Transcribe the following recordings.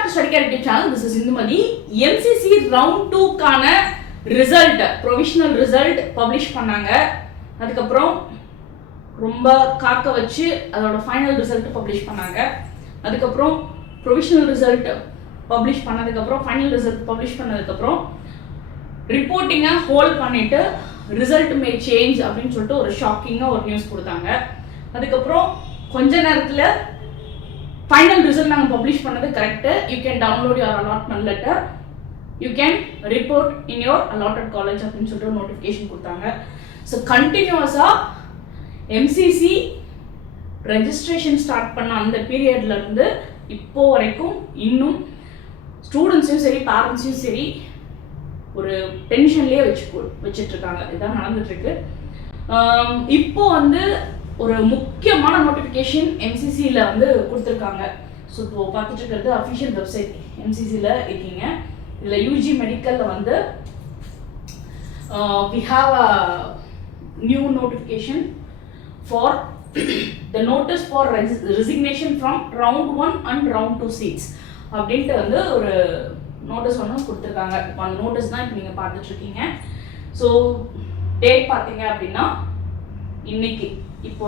back to Study Care YouTube channel. This is Indumadi. MCC round 2 கான result provisional result publish பண்ணாங்க. அதுக்கப்புறம் ரொம்ப காக்க வச்சு அதோட ஃபைனல் ரிசல்ட் பப்ளிஷ் பண்ணாங்க. அதுக்கப்புறம் ப்ரொவிஷனல் ரிசல்ட் பப்ளிஷ் பண்ணதுக்கப்புறம் ஃபைனல் ரிசல்ட் பப்ளிஷ் பண்ணதுக்கப்புறம் ரிப்போர்ட்டிங்கை ஹோல்ட் பண்ணிட்டு ரிசல்ட் மே சேஞ்ச் அப்படின்னு சொல்லிட்டு ஒரு ஷாக்கிங்காக ஒரு நியூஸ் கொடுத்தாங்க. அதுக்கப்புறம் கொஞ்ச நேரத்தில் ஃபைனல் ரிசல்ட் நாங்கள் பப்ளிஷ் பண்ணது correct. You can download your allotment letter, you can report in your allotted college அப்படின்னு சொல்லிட்டு ஒரு நோட்டிஃபிகேஷன் கொடுத்தாங்க. ஸோ கண்டினியூஸாக எம்சிசி ரெஜிஸ்ட்ரேஷன் ஸ்டார்ட் பண்ண அந்த பீரியட்லேருந்து இப்போ வரைக்கும் இன்னும் ஸ்டூடெண்ட்ஸையும் சரி பேரண்ட்ஸையும் சரி ஒரு டென்ஷன்லேயே வச்சுட்ருக்காங்க. இதுதான் நடந்துட்டுருக்கு. இப்போ வந்து ஒரு முக்கியமான நோட்டிஃபிகேஷன் எம்சிசியில் வந்து கொடுத்துருக்காங்க. ஸோ இப்போ பார்த்துட்டு இருக்கிறது அஃபிஷியல் வெப்சைட் எம்சிசியில் இருக்கீங்க. இதில் யூஜி மெடிக்கலில் வந்து we have a new notification for the notice for resignation from round 1 and round 2 seats அப்படின்ட்டு வந்து ஒரு நோட்டீஸ் ஒன்று கொடுத்துருக்காங்க. இப்போ அந்த நோட்டீஸ் தான் இப்போ நீங்கள் பார்த்துட்ருக்கீங்க. ஸோ டேட் பார்த்தீங்க அப்படின்னா இன்னைக்கு இப்போ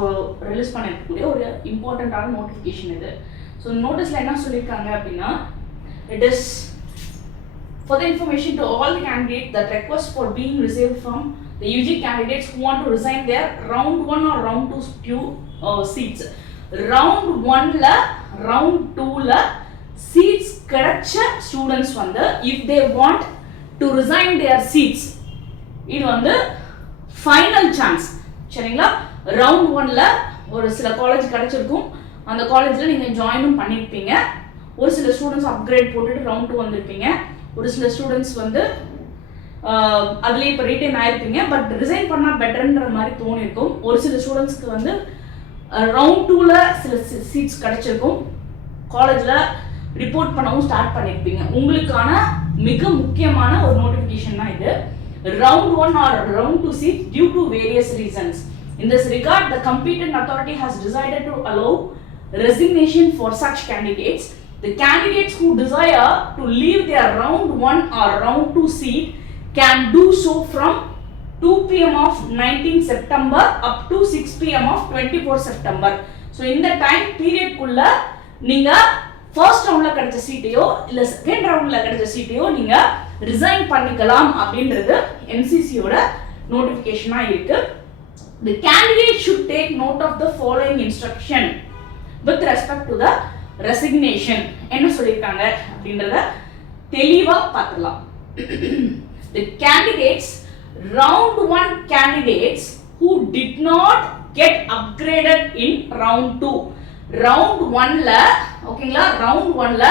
ரிலீஸ் பண்ணிருக்கக்கூடிய ஒரு இம்பார்ட்டண்ட்டான நோட்டிஃபிகேஷன் இது. ஸோ நோட்டீஸில் என்ன சொல்லியிருக்காங்க அப்படின்னா, it is for the information to all the candidates that request for being received from the UG candidates who want to resign their round 1 or round 2 seats. round 1ல round 2ல seats கிடைச்ச students வந்து if they want to resign their seats, இது வந்து final chance. சரிங்களா? Round 1ல ஒரு சில college கிடைச்சிருக்கும், அந்த காலேஜில் நீங்கள் ஜாயினும் பண்ணியிருப்பீங்க. ஒரு சில ஸ்டூடெண்ட்ஸ் அப்கிரேட் போட்டுட்டு ரவுண்ட் 2 வந்திருப்பீங்க. ஒரு சில ஸ்டூடெண்ட்ஸ் வந்து அதுலேயே இப்போ ரீட்டைன் ஆயிருப்பீங்க, பட் ரிசைன் பண்ணால் பெட்டர்ன்ற மாதிரி தோணிருக்கும். ஒரு சில ஸ்டூடெண்ட்ஸ்க்கு வந்து ரவுண்ட் 2ல சில சீட்ஸ் கிடைச்சிருக்கும், காலேஜில் ரிப்போர்ட் பண்ணவும் ஸ்டார்ட் பண்ணியிருப்பீங்க. உங்களுக்கான மிக முக்கியமான ஒரு நோட்டிஃபிகேஷன் தான் இது. round 1 or round 2 seats due to various reasons. In this regard, the competent authority has decided to allow resignation for such candidates. The candidates who desire to leave their round 1 or round 2 seat can do so from 2 p.m. of 19 September up to 6 p.m. of 24 September. So in the time period குள்ள நீங்க first ரவுண்ட்ல கிடைச்ச சீட்டையோ இல்ல second ரவுண்ட்ல கிடைச்ச சீட்டையோ நீங்க resign பண்ணிக்கலாம் அப்படின்றது எம்சிசியோட நோட்டிஃபிகேஷனா இருக்கு. The candidate should take note of the following instruction with respect to the resignation. என்ன சொல்லிருக்காங்க அப்படின்றத தெளிவா பார்க்கலாம். The candidates, round 1 candidates who did not get upgraded in round 2. round 1ல ஓகேங்களா, round 1ல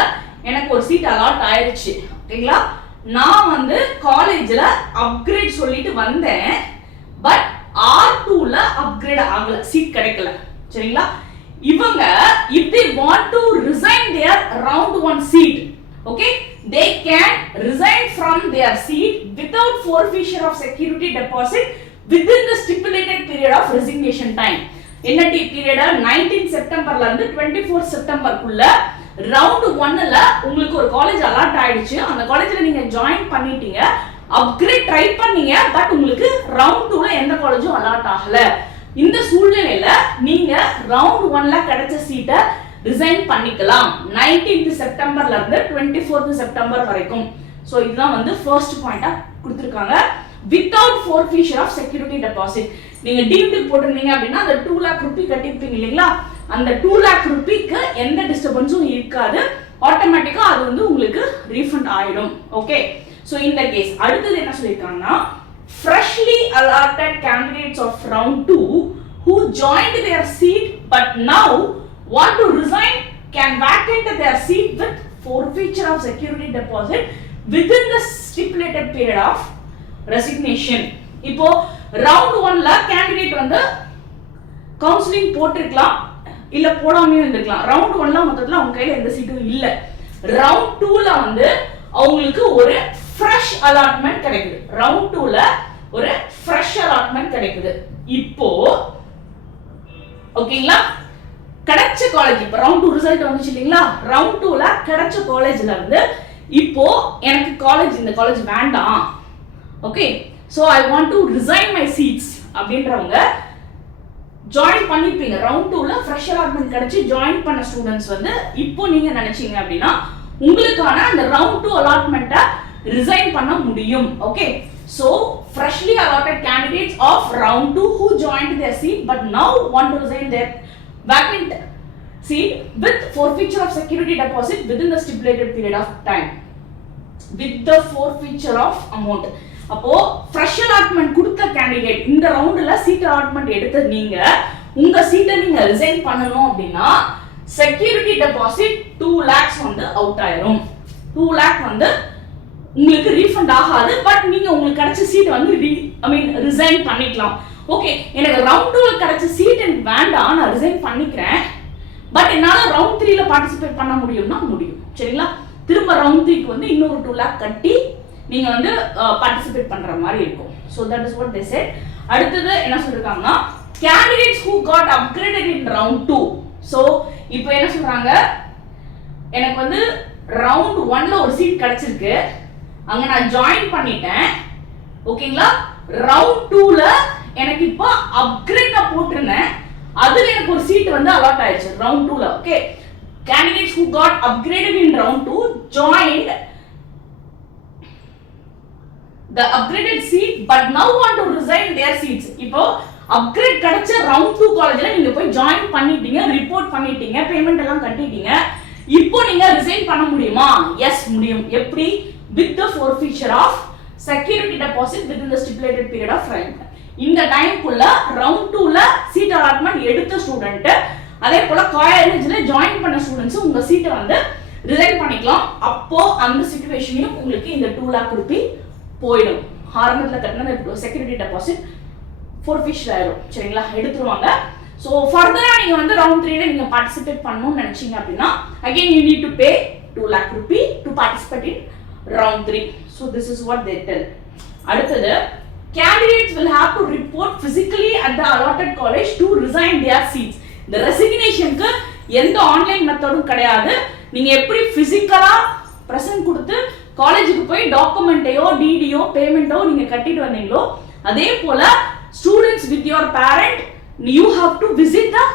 எனக்கு ஒரு சீட் அலாட் ஆயிருச்சு. ஓகேங்களா, நான் வந்து காலேஜ்ல அப்கிரேட் சொல்லிட்டு வந்தேன், பட் R2ல அப்கிரேட் ஆகல, சீட் கிடைக்கல. சரிங்களா, இவங்க if they want to resign their round 1 seat, okay, they can resign from their seat without forfeiture of security deposit within the stipulated period of resignation time. என்ன period? 19 செப்டம்பர்ல இருந்து 24 செப்டம்பர்க்குள்ள round 1ல உங்களுக்கு ஒரு college allot ஆயிடுச்சு, அந்த காலேஜ்ல நீங்க join பண்ணிட்டீங்க, upgrade try பண்ணீங்க, பட் உங்களுக்கு ரவுண்ட் 2ல எந்த காலேஜும் அலாட் ஆகல. இந்த சூழ்நிலையில நீங்க ரவுண்ட் 1ல கிடைச்ச சீட்டை ரிசைன் பண்ணிக்கலாம் 19th செப்டம்பர்ல இருந்து 24th செப்டம்பர் வரைக்கும். ஸோ இதுதான் வந்து ஃபர்ஸ்ட் பாயிண்டா கொடுத்துருக்காங்க. Without forfeiture of security deposit. நீங்க டீம்டுக்கு போட்டிருந்தீங்க அப்படின்னா அந்த 2 lakh ரூபி கட்டிருப்பீங்க இல்லைங்களா, அந்த 2 lakh ரூபிக்கு எந்த டிஸ்டர்பன்ஸும் இருக்காது, ஆட்டோமேட்டிக்கா அது வந்து உங்களுக்கு ரீஃபண்ட் ஆயிடும். ஓகே, ஸோ இந்த கேஸ் அடுத்தது என்ன சொல்லியிருக்காங்கன்னா, freshly allotted candidates of round 2 who joined their seat but now want to resign can vacate their seat with forfeiture of security deposit within the stipulated period of resignation. இப்போ round 1ல candidate வந்து counselling போட்டிருக்கலாம், இல்ல போடாமையும் இருந்திருக்கலாம். Round 1ல மொத்தத்துல அவங்க கையில எந்த சீட்டும் இல்ல. ரவுண்ட் 2ல வந்து அவங்களுக்கு ஒரு ஃப்ரெஷ் அலாட்மெண்ட் கிடைக்குது. ரவுண்ட் 2ல ஒரு ஃப்ரெஷ் அலாட்மெண்ட் கிடைக்குது. இப்போ ஓகேங்களா, கிடைச்ச காலேஜ் இப்போ ரவுண்ட் 2 ரிசல்ட் வந்துச்சு இல்லைங்களா, ரவுண்ட் 2ல கிடைச்ச காலேஜ்ல இருந்து இப்போ எனக்கு காலேஜ் இந்த காலேஜ் வேண்டாம், okay, so I want to resign my seats அப்படின்றவங்க ஜாயின் பண்ணிப்பீங்க. ரவுண்ட் 2ல ஃப்ரெஷ் அலாட்மெண்ட் கிடைச்சி ஜாயின் பண்ண ஸ்டூடெண்ட்ஸ் வந்து இப்போ நீங்க நினைச்சீங்க அப்படின்னா உங்களுக்கான அந்த ரவுண்ட் 2 அலாட்மெண்ட்டை ரிசைன் பண்ண முடியும். Okay, so freshly allotted candidates of round 2 who joined their seat but now want to resign their vacant seat with forfeiture of security deposit within the stipulated period of time with the forfeiture of amount. அப்போ fresh allotment கொடுத்த candidate இந்த ரவுண்ட்ல seat allotment எடுத்து நீங்க உங்க சீட்டை நீங்க resign பண்ணனும் அப்படினா செக்யூரிட்டி டெபாசிட் 2 lakhs வந்து அவுட் ஆயிரும். 2 lakh வந்து உங்களுக்கு ரீஃபண்ட் ஆகாது, பட் நீங்க உங்களுக்கு கிடைச்ச சீட் வந்து ரிசைன் பண்ணிக்கலாம். ஓகே, எனக்கு ரவுண்ட் 2ல கிடைச்ச சீட் எனக்கு வேண்டாம், நான் ரிசைன் பண்ணிக்கிறேன், பட் என்னால ரவுண்ட் 3ல பார்ட்டிசிபேட் பண்ண முடியும்னா முடியும். சரிங்களா, திரும்ப ரவுண்ட் 3க்கு வந்து இன்னொரு 2 lakh கட்டி நீங்க வந்து பார்ட்டிசிபேட் பண்ற மாதிரி இருக்கும். So that is what they said. அடுத்து என்ன சொல்றாங்கன்னா candidates who got upgraded in round 2. So இப்போ என்ன சொல்றாங்க, எனக்கு வந்து ரவுண்ட் 1ல ஒரு சீட் கிடைச்சிருக்கு, அங்க நான் ஜாயின் பண்ணிட்டேன், ஓகேங்களா, ரவுண்ட் 2ல எனக்கு இப்போ அப்கிரேட் நான் போட்டுருந்தேன், அதுல எனக்கு ஒரு சீட் வந்து அலாட் ஆயிடுச்சு ரவுண்ட் 2ல. Okay, candidates who got upgraded in round 2 joined the upgraded seat but now want to resign their seats. இப்போ அப்கிரேட் கிடைச்ச ரவுண்ட் 2 காலேஜ்ல நீங்க போய் ஜாயின் பண்ணிட்டீங்க, ரிப்போர்ட் பண்ணிட்டீங்க, பேமெண்ட் எல்லாம் கட்டிட்டீங்க, இப்போ நீங்க ரிசைன் பண்ண முடியுமா? எஸ் முடியும். எப்படி? with the forfeiture of security deposit within the stipulated period of time. இந்த டைம் குள்ள ரவுண்ட் 2ல சீட் அலாட்மெண்ட் எடுத்த ஸ்டூடண்ட் அதே போல காலேஜ்ல ஜாயின் பண்ண ஸ்டூடண்ட்ஸ் உங்க சீட்டை வந்து ரிசைன் பண்ணிக்கலாம். அப்போ அந்த சிச்சுவேஷனையும் உங்களுக்கு இந்த 2 lakh ரூபாய் போயிடும். ஆரம்பத்துல கட்டின செக்யூரிட்டி டெபாசிட் ஃபோர்ஃபிஷர் ஆயிடும். சரிங்களா, எடுத்துருவாங்க. ஸோ ஃபர்தரா நீங்க வந்து ரவுண்ட் 3ல நீங்க பார்ட்டிசிபேட் பண்ணணும்னு நினைச்சீங்க அப்படின்னா again you need to pay 2 lakh ரூபாய் to participate in round 3. So this is what they tell. அடுத்தது candidates will have to report physically at the allotted college to resign their seats. இந்த ரெசிக்னேஷனுக்கு எந்த online மெத்தடும் கிடையாது. நீங்க எப்படி பிசிக்கலா present கொடுத்து காலேஜுக்கு போய் டாக்குமெண்ட்டையோ டிடியோ பேமெண்ட்டோ நீங்க கட்டிட்டு வந்தீங்களோ அதே போல students with your parent you have to visit the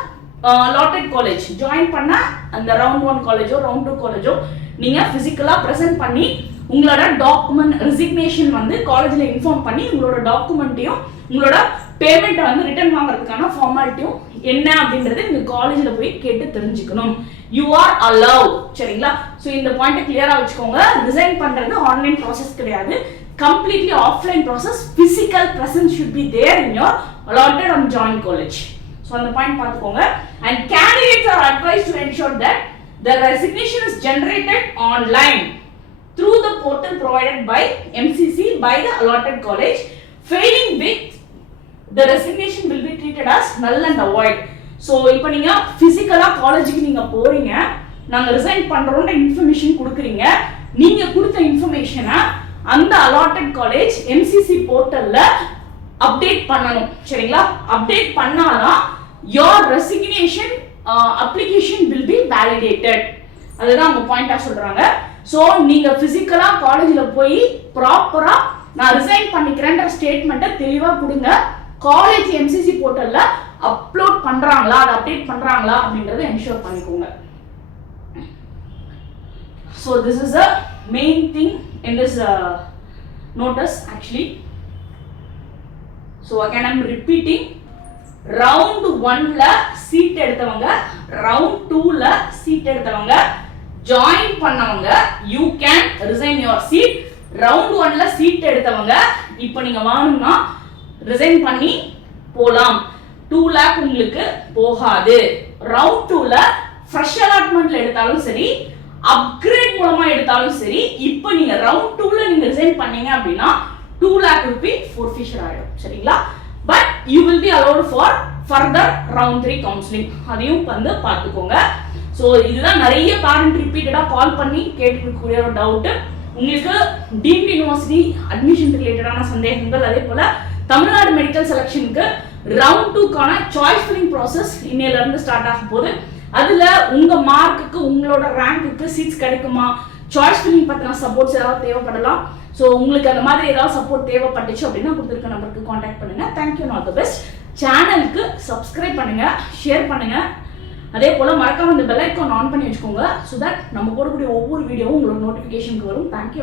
allotted college. Join பண்ண அந்த ரவுண்ட் 1 காலேஜோ ரவுண்ட் 2 காலேஜோ நீங்க பிசிக்கலா பிரசன்ட் பண்ணி உங்களோட டாக்குமெண்ட் ரெசிக்னேஷன் வந்து காலேஜ்ல இன்ஃபார்ம் பண்ணி உங்களோட டாக்குமெண்ட்டையும் உங்களோட பேமெண்ட்டை வந்து ரிட்டர்ன் வாங்குறதுக்கான ஃபார்மாலிட்டியும் என்ன அப்படின்றது நீங்க காலேஜ்ல போய் கேட்டு தெரிஞ்சுக்கணும். You are allow. சரிங்களா, ஸோ இந்த பாயிண்ட்டை கிளியரா வச்சுக்கோங்க. ரிசைன் பண்றது ஆன்லைன் ப்ராசஸ் கிடையாது, completely offline process. Physical presence should be there in your allotted and joint college. So அந்த பாயிண்ட் பார்த்துக்கோங்க. And candidates are advised to ensure that the resignation is generated online through the portal provided by MCC by the allotted college. Failing which the resignation will be treated as null and void. So இப்போ நீங்க பிசிக்கலா காலேஜுக்கு நீங்க போறீங்க, நாங்க resign பண்றோம்ன்ற information கொடுக்குறீங்க, நீங்க கொடுத்த இன்ஃபர்மேஷனை அந்த allotted college MCC போர்ட்டல்ல அப்டேட் பண்ணணும். சரிங்களா, அப்டேட் பண்ணாதான் your resignation application will be validated. அதுதான் அவங்க பாயிண்டா சொல்றாங்க. சோ நீங்க பிசிக்கலா காலேஜ்ல போய் ப்ராப்பரா நான் ரிசைன் பண்ணிக்கிறேன்ற ஸ்டேட்மெண்ட்டை தெளிவா கொடுங்க. காலேஜ் MCC போர்ட்டல்ல அப்லோட் பண்றாங்களா, அதை அப்டேட் பண்றாங்களா அப்படிங்கறத என்ஷூர் பண்ணிக்கோங்க. So this is the main thing in this notice actually. So again I am repeating, round 1ல சீட் எடுத்தவங்க, round 2ல சீட் எடுத்தவங்க, ஜாயின் பண்ணவங்க you can resign your seat. round 1ல சீட் எடுத்தவங்க இப்போ நீங்க வாங்கணும்னா ரிசைன் பண்ணி போலாம். 2 lakh உங்களுக்கு போகாது. round 2ல ஃப்ரெஷ் அலாட்மெண்ட்ல எடுத்தாலும் சரி, அப்கிரேட் மூலமா எடுத்தாலும் சரி, இப்போ நீங்க round 2ல நீங்க ரிசைன் பண்ணீங்க அப்படின்னா 2 lakh ரூபாய் forfeiture ஆயிடும். சரிங்களா, but you will be allot for further round 3 counselling. அதையும் வந்து பார்த்துக்கோங்க. ஸோ இதுதான் நிறைய பேரண்ட் ரிப்பீட்டடாக கால் பண்ணி கேட்டுக்கூடிய ஒரு டவுட்டு. உங்களுக்கு டீம்டு யூனிவர்சிட்டி அட்மிஷன் ரிலேட்டடான சந்தேகங்கள், அதே போல தமிழ்நாடு மெடிக்கல் செலெக்ஷனுக்கு ரவுண்ட் 2க்கான சாய்ஸ் ஃபில்லிங் ப்ராசஸ் இன்னையில இருந்து ஸ்டார்ட் ஆகும் போது அதுல உங்க மார்க்குக்கு உங்களோட ரேங்க்குக்கு சீட்ஸ் கிடைக்குமா, சாய்ஸ் ஃபில்லிங் பத்தின சப்போர்ட்ஸ் ஏதாவது தேவைப்படலாம். ஸோ உங்களுக்கு அந்த மாதிரி ஏதாவது சப்போர்ட் தேவைப்பட்டுச்சு அப்படின்னா கொடுத்துருக்க நம்பருக்கு காண்டாக்ட் பண்ணுங்க. Thank you, all the best. சேனலுக்கு சப்ஸ்கிரைப் பண்ணுங்க, ஷேர் பண்ணுங்க. அதே போல மறக்காம இந்த பெல் ஐக்கான் ஆன் பண்ணி வச்சுக்கோங்க. ஸோ தட் நம்ம போடக்கூடிய ஒவ்வொரு வீடியோவும் உங்களோட நோட்டிஃபிகேஷனுக்கு வரும். தேங்க்யூ.